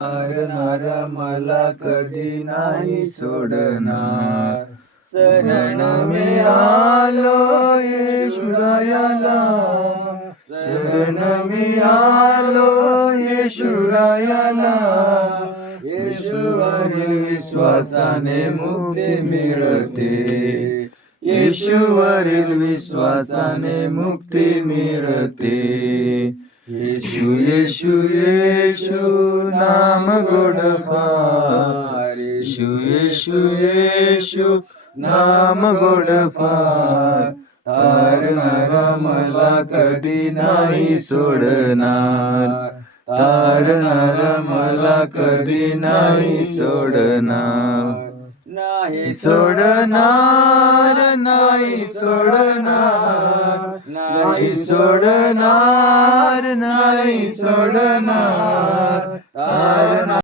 तारणारा मला कधी नाही सोडणार. शरण मी आलो येशुरायाला, शरण मी आलो येशुरायाला. येशूवरील विश्वासाने मुक्ती मिळते, येशूवरील विश्वासाने मुक्ती मिळते. येशू येशू येशू नाम गोड फार, येशू येशू येशू नाम गोड फार. तारणारा मला कधी नाही सोडणार, तारणारा मला कधी नाही सोडणार. नाही सोडणार, नाही सोडणार, नाही सोडणार, नाही सोडणार. तारणारा